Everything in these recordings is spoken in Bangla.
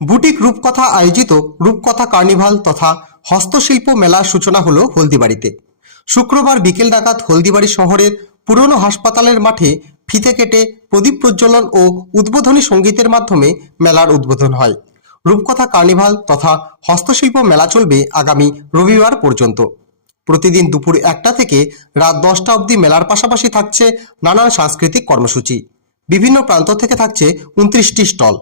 বুটিক রূপকথা আয়োজিত রূপকথা কার্নিভাল তথা হস্তশিল্প মেলার সূচনা হলো হলদিবাড়িতে। শুক্রবার বিকেল নাগাদ হলদিবাড়ি শহরের পুরনো হাসপাতালের মাঠে ফিতে কেটে প্রদীপ প্রজ্বলন ও উদ্বোধনী সঙ্গীতের মাধ্যমে মেলার উদ্বোধন হয়। রূপকথা কার্নিভাল তথা হস্তশিল্প মেলা চলবে আগামী রবিবার পর্যন্ত। প্রতিদিন দুপুর 1টা থেকে রাত 10টা অবধি মেলার পাশাপাশি থাকছে নানান সাংস্কৃতিক কর্মসূচি। বিভিন্ন প্রান্ত থেকে থাকছে 29টি স্টল।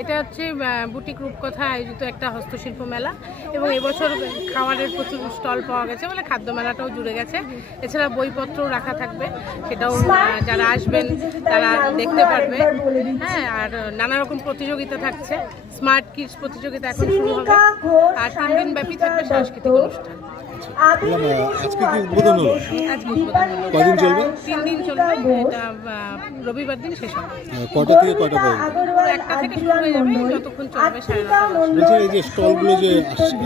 এটা হচ্ছে বুটিক রূপকথা আয়োজিত একটা হস্তশিল্প মেলা এবং এবছর খাবারের প্রচুর স্টল পাওয়া গেছে বলে খাদ্য মেলাটাও জুড়ে গেছে। এছাড়া বইপত্রও রাখা থাকবে, সেটাও যারা আসবেন তারা দেখতে পারবে। হ্যাঁ, আর নানা রকম প্রতিযোগিতা থাকছে। স্মার্ট কিডস প্রতিযোগিতা এখন শুরু হবে আর 3 দিন ব্যাপী থাকবে সাংস্কৃতিক অনুষ্ঠান। আজকে কি উদ্বোধন হলো? আজকে উদ্বোধন হলো। কদিন চলবে? 3 দিন চলবে। এটা রবিবার দিন শেষ হবে। কয়টা থেকে কয়টা পর্যন্ত? 1টা থেকে শুরু হয়ে যাবে, যতক্ষণ চলবে 9:30। বলছি এই যে স্টলগুলো যে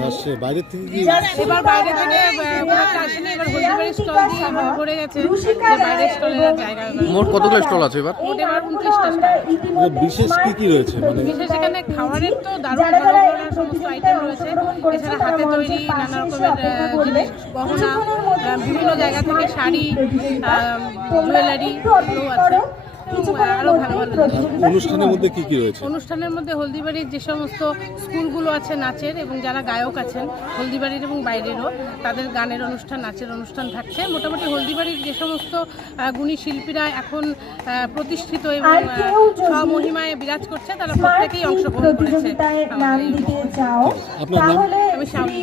আসছে বাইরে থেকে কি? এবার বাইরে থেকে খুব একটা আসেনি, এবার হলদিবাড়ির স্টল দিয়ে ভরে গেছে যে বাইরের স্টলের জায়গা। মোট কতগুলো স্টল আছে এবার? মোট এবার 29টা স্টল। বিশেষ কি রয়েছে? মানে বিশেষ এখানে খাবারের তো দারুণ ভালো ভালো সমস্ত আইটেম রয়েছে। এছাড়া হাতে তৈরি নানা রকমের জিনিস, গহনা, বিভিন্ন জায়গা থেকে শাড়ি, জুয়েলারি এগুলো আছে। আরো ভালো ভালো অনুষ্ঠানের মধ্যে কি রয়েছে? অনুষ্ঠানের মধ্যে হলদিবাড়ির যে সমস্ত স্কুলগুলো আছে নাচের এবং যারা গায়ক আছেন হলদিবাড়ির এবং বাইরেরও, তাদের গানের অনুষ্ঠান, নাচের অনুষ্ঠান থাকছে। মোটামুটি হলদিবাড়ির যে সমস্ত গুণী শিল্পীরা এখন প্রতিষ্ঠিত এবং স্বমহিমায় বিরাজ করছে, তারা প্রত্যেকেই অংশগ্রহণ করেছে। আপনার নাম? আমি শাওনি।